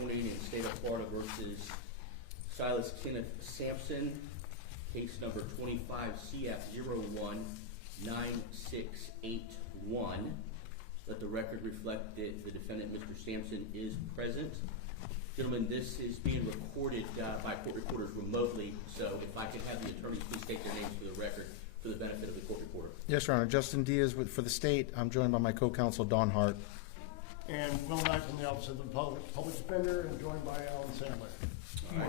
morning in State of Florida versus Silas Kenneth Sampson, case number 25 CF019681. Let the record reflect that the defendant, Mr. Sampson, is present. Gentlemen, this is being recorded by court reporters remotely, so if I could have the attorneys please take their names for the record for the benefit of the court reporter. Yes, Your Honor. Justin Diaz for the state. I'm joined by my co-counsel, Don Hart. And Will Knight from the Office of the Public Defender, and joined by Alan Sandler. All right.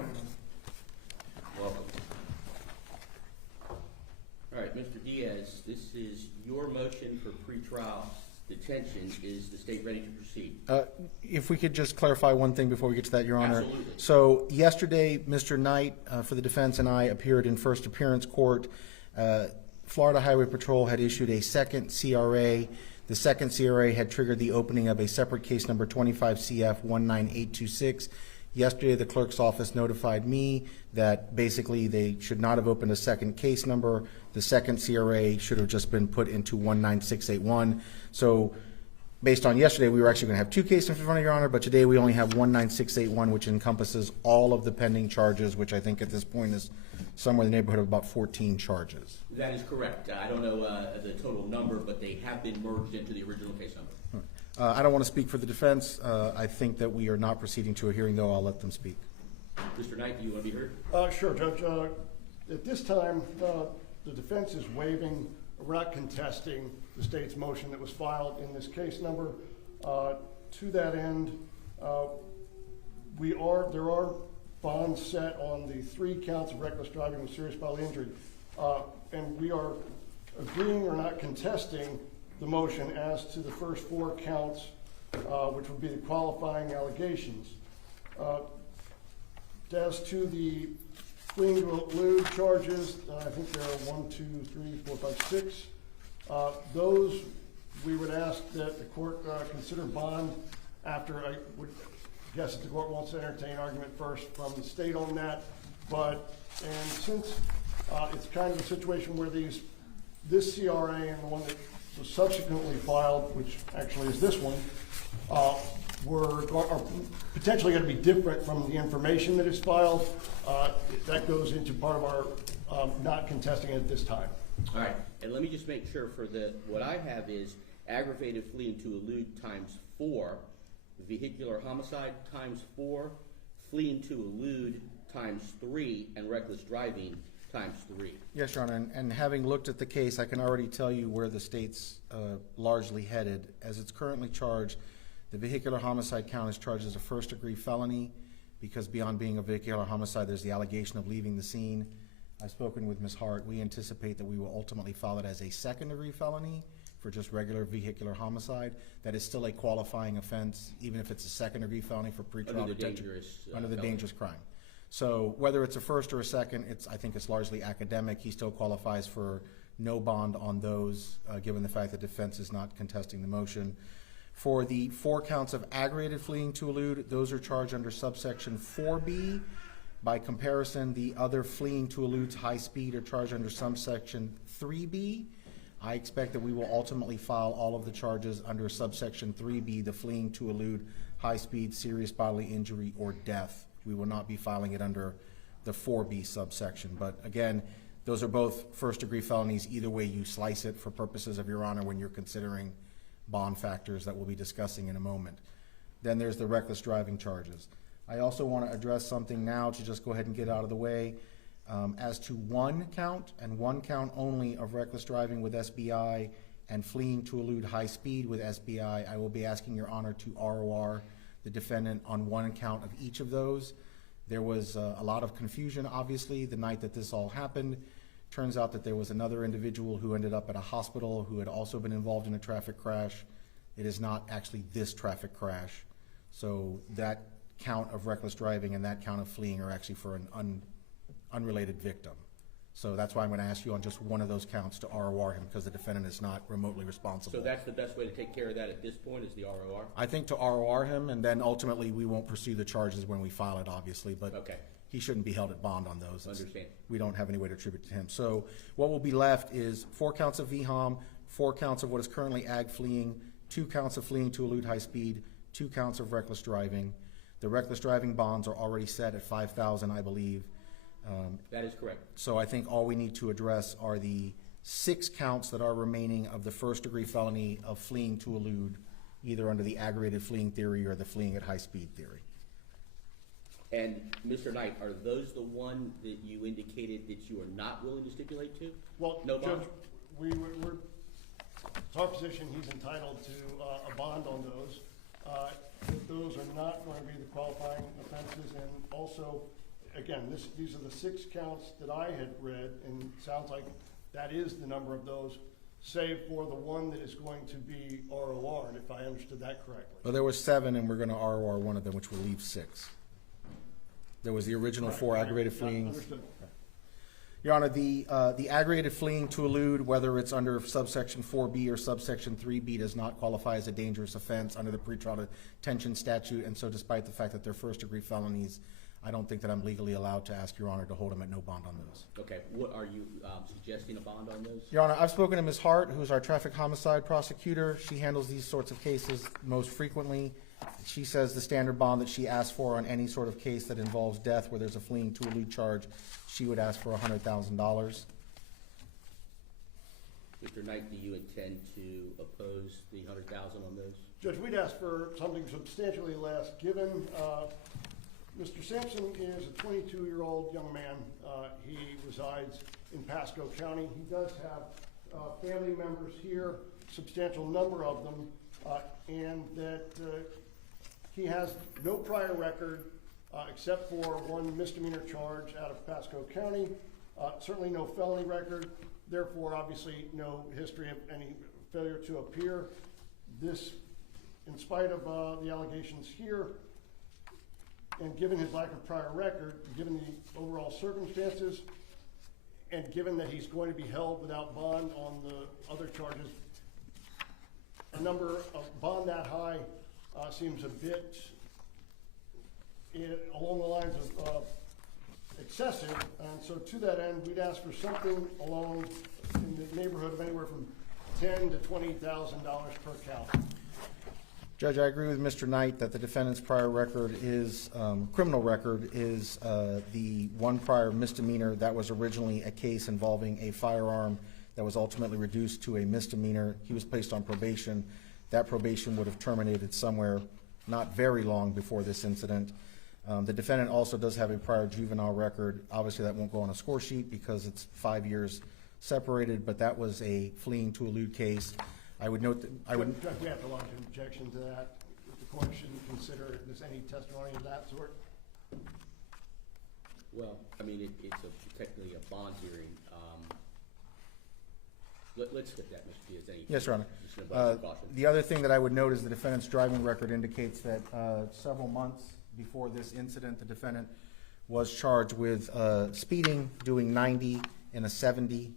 Welcome. All right, Mr. Diaz, this is your motion for pretrial detention. Is the state ready to proceed? If we could just clarify one thing before we get to that, Your Honor. Absolutely. So yesterday, Mr. Knight for the defense and I appeared in first appearance court. Florida Highway Patrol had issued a second CRA. The second CRA had triggered the opening of a separate case number 25 CF 19826. Yesterday, the clerk's office notified me that basically they should not have opened a second case number. The second CRA should have just been put into 19681. So based on yesterday, we were actually going to have two cases in front of Your Honor, but today we only have 19681, which encompasses all of the pending charges, which I think at this point is somewhere in the neighborhood of about 14 charges. That is correct. I don't know the total number, but they have been merged into the original case number. I don't want to speak for the defense. I think that we are not proceeding to a hearing, though. I'll let them speak. Mr. Knight, do you want to be heard? Sure, Judge. At this time, the defense is waiving, we're not contesting the state's motion that was filed in this case number. To that end, there are bonds set on the 3 counts of reckless driving with serious bodily injury, and we are agreeing or not contesting the motion as to the first 4 counts, which would be the qualifying allegations. As to the fleeing to elude charges, I think there are 1, 2, 3, 4, 5, 6. Those we would ask that the court consider bond after. I would guess that the court wants to entertain argument first from the state on that. And since it's kind of a situation where this CRA and the one that was subsequently filed, which actually is this one, are potentially going to be different from the information that is filed. That goes into part of our not contesting it at this time. All right, and let me just make sure what I have is aggravated fleeing to elude ×4, vehicular homicide ×4, fleeing to elude ×3, and reckless driving ×3. Yes, Your Honor, and having looked at the case, I can already tell you where the state's largely headed. As it's currently charged, the vehicular homicide count is charged as a first-degree felony because beyond being a vehicular homicide, there's the allegation of leaving the scene. I've spoken with Ms. Hart. We anticipate that we will ultimately file it as a second-degree felony for just regular vehicular homicide. That is still a qualifying offense, even if it's a second-degree felony for pretrial detention. Under the dangerous crime. So whether it's a first or a second, I think it's largely academic. He still qualifies for no bond on those, given the fact that defense is not contesting the motion. For the 4 counts of aggravated fleeing to elude, those are charged under subsection 4B. By comparison, the other fleeing to elude high speed are charged under subsection 3B. I expect that we will ultimately file all of the charges under subsection 3B, the fleeing to elude high speed, serious bodily injury, or death. We will not be filing it under the 4B subsection. But again, those are both first-degree felonies. Either way you slice it for purposes of Your Honor when you're considering bond factors that we'll be discussing in a moment. Then there's the reckless driving charges. I also want to address something now to just go ahead and get out of the way. As to 1 count and 1 count only of reckless driving with SBI and fleeing to elude high speed with SBI, I will be asking Your Honor to ROR the defendant on 1 count of each of those. There was a lot of confusion, obviously, the night that this all happened. Turns out that there was another individual who ended up at a hospital who had also been involved in a traffic crash. It is not actually this traffic crash. So that count of reckless driving and that count of fleeing are actually for an unrelated victim. So that's why I'm going to ask you on just one of those counts to ROR him, because the defendant is not remotely responsible. So that's the best way to take care of that at this point, is the ROR? I think to ROR him, and then ultimately we won't pursue the charges when we file it, obviously, but okay. He shouldn't be held at bond on those. Understand. We don't have any way to attribute to him. So what will be left is 4 counts of VHOM, 4 counts of what is currently ag fleeing, 2 counts of fleeing to elude high speed, 2 counts of reckless driving. The reckless driving bonds are already set at $5,000, I believe. That is correct. So I think all we need to address are the 6 counts that are remaining of the first-degree felony of fleeing to elude, either under the aggravated fleeing theory or the fleeing at high speed theory. And Mr. Knight, are those the one that you indicated that you are not willing to stipulate to? Well, No bond? Judge, it's our position he's entitled to a bond on those. That those are not going to be the qualifying offenses, and also, again, these are the 6 counts that I had read, and it sounds like that is the number of those, save for the one that is going to be ROR'd, if I understood that correctly. Well, there were 7, and we're going to ROR one of them, which will leave 6. There was the original Right, 4 right. aggravated Yeah, fleeing. understood. Your Honor, the aggravated fleeing to elude, whether it's under subsection 4B or subsection 3B, does not qualify as a dangerous offense under the pretrial detention statute, and so despite the fact that they're first-degree felonies, I don't think that I'm legally allowed to ask Your Honor to hold them at no bond on those. Okay, what are you suggesting a bond on those? Your Honor, I've spoken to Ms. Hart, who's our traffic homicide prosecutor. She handles these sorts of cases most frequently. She says the standard bond that she asks for on any sort of case that involves death where there's a fleeing to elude charge, she would ask for $100,000. Mr. Knight, do you intend to oppose the $100,000 on those? Judge, we'd ask for something substantially less, given Mr. Sampson is a 22-year-old young man. He resides in Pasco County. He does have family members here, substantial number of them, and that he has no prior record except for one misdemeanor charge out of Pasco County, certainly no felony record, therefore obviously no history of any failure to appear. This, in spite of the allegations here, and given his lack of prior record, given the overall circumstances, and given that he's going to be held without bond on the other charges, a number of bond that high seems a bit along the lines of excessive, and so to that end, we'd ask for something along in the neighborhood of anywhere from $10,000 to $20,000 per count. Judge, I agree with Mr. Knight that the defendant's prior record is, criminal record is the one prior misdemeanor. That was originally a case involving a firearm that was ultimately reduced to a misdemeanor. He was placed on probation. That probation would have terminated somewhere not very long before this incident. The defendant also does have a prior juvenile record. Obviously, that won't go on a score sheet because it's 5 years separated, but that was a fleeing to elude case. I would note that Judge, we have to lodge an objection to that. The court shouldn't consider there's any testimony of that sort. Well, I mean, it's technically a bond hearing. Let's skip that, Mr. Diaz. Yes, Your Honor. Just an advice of caution. The other thing that I would note is the defendant's driving record indicates that several months before this incident, the defendant was charged with speeding, doing 90 in a 70.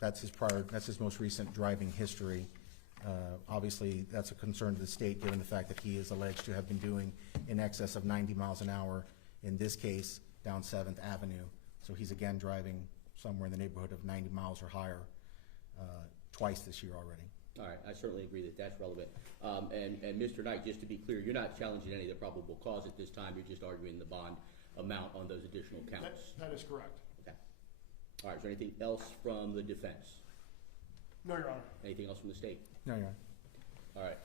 That's his most recent driving history. Obviously, that's a concern to the state given the fact that he is alleged to have been doing in excess of 90 miles an hour, in this case, down 7th Avenue. So he's again driving somewhere in the neighborhood of 90 miles or higher twice this year already. All right, I certainly agree that that's relevant. And Mr. Knight, just to be clear, you're not challenging any of the probable cause at this time. You're just arguing the bond amount on those additional counts. That is correct. Okay. All right, is there anything else from the defense? No, Your Honor. Anything else from the state? No, Your Honor. All right.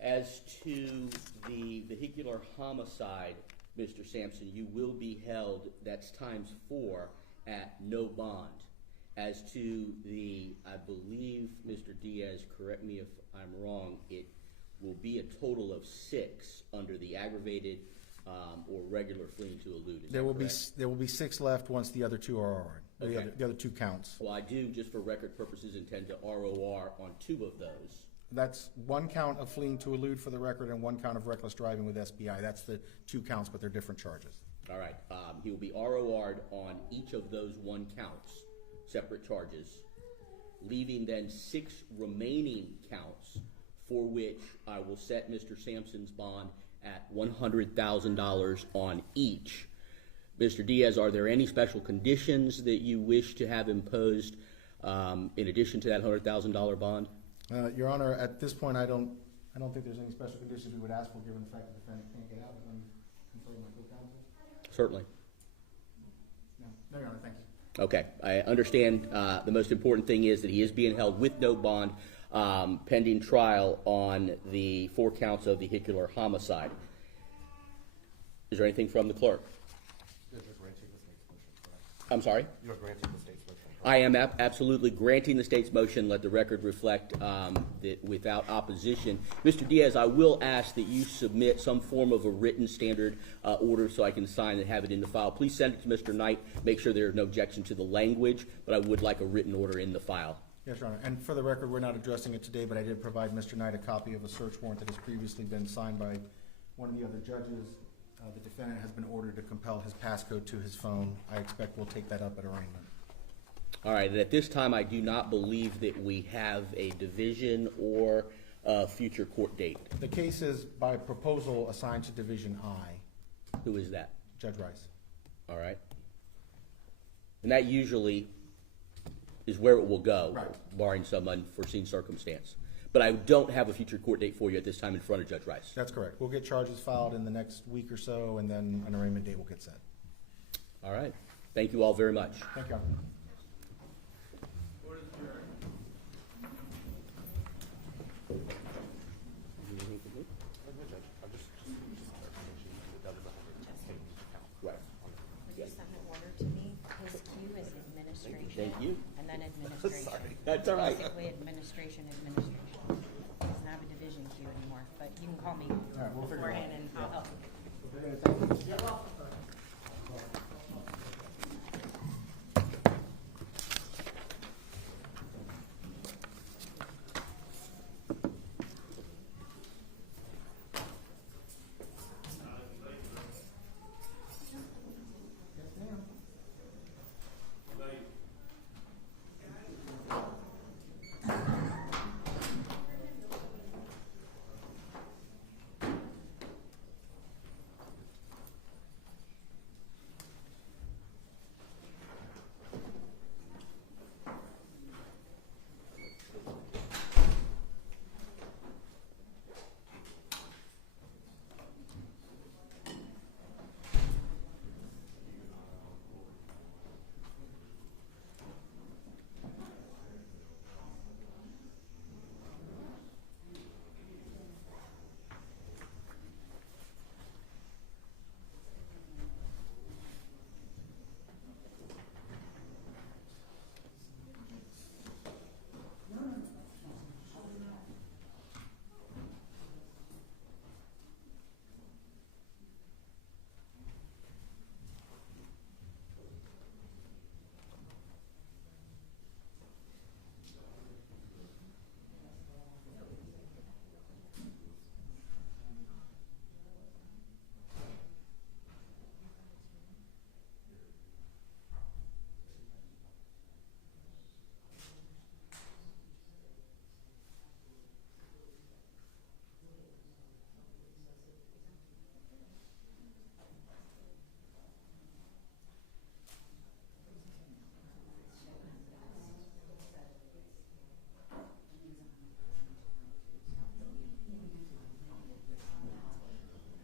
As to the vehicular homicide, Mr. Sampson, you will be held, that's ×4, at no bond. As to the, I believe, Mr. Diaz, correct me if I'm wrong, it will be a total of 6 under the aggravated or regular fleeing to elude. Is There that will be correct? there will be 6 left once the other 2 are RO'd. Okay. The other 2 counts. Well, I do, just for record purposes, intend to ROR on 2 of those. That's 1 count of fleeing to elude for the record and 1 count of reckless driving with SBI. That's the 2 counts, but they're different charges. All right. He will be ROR'd on each of those 1 counts, separate charges, leaving then 6 remaining counts for which I will set Mr. Sampson's bond at $100,000 on each. Mr. Diaz, are there any special conditions that you wish to have imposed in addition to that $100,000 bond? Your Honor, at this point, I don't I don't think there's any special conditions we would ask for, given the fact the defendant can't get out, but I'm consulting my co-counsel. Certainly. No, Your Honor, thank you. Okay, I understand the most important thing is that he is being held with no bond pending trial on the 4 counts of vehicular homicide. Is there anything from the clerk? You're granting the state's motion, correct? I'm sorry? You're granting the state's motion, correct? I am absolutely granting the state's motion. Let the record reflect that without opposition. Mr. Diaz, I will ask that you submit some form of a written standard order so I can sign and have it in the file. Please send it to Mr. Knight. Make sure there is no objection to the language, but I would like a written order in the file. Yes, Your Honor. And for the record, we're not addressing it today, but I did provide Mr. Knight a copy of a search warrant that has previously been signed by one of the other judges. The defendant has been ordered to compel his passcode to his phone. I expect we'll take that up at arraignment. All right, and at this time, I do not believe that we have a division or a future court date. The case is by proposal assigned to Division I. Who is that? Judge Rice. All right. And that usually is where it will go, Right. barring some unforeseen circumstance. But I don't have a future court date for you at this time in front of Judge Rice. That's correct. We'll get charges filed in the next week or so, and then an arraignment date will get set. All right. Thank you all very much. Thank you, Your Honor. Right. Would you send an order to me? His Q is administration. Thank you. And then administration. Sorry. That's all right. Basically administration. He doesn't have a division Q anymore, but you can call me right, we'll figure it out. beforehand and I'll help. Okay, thank you.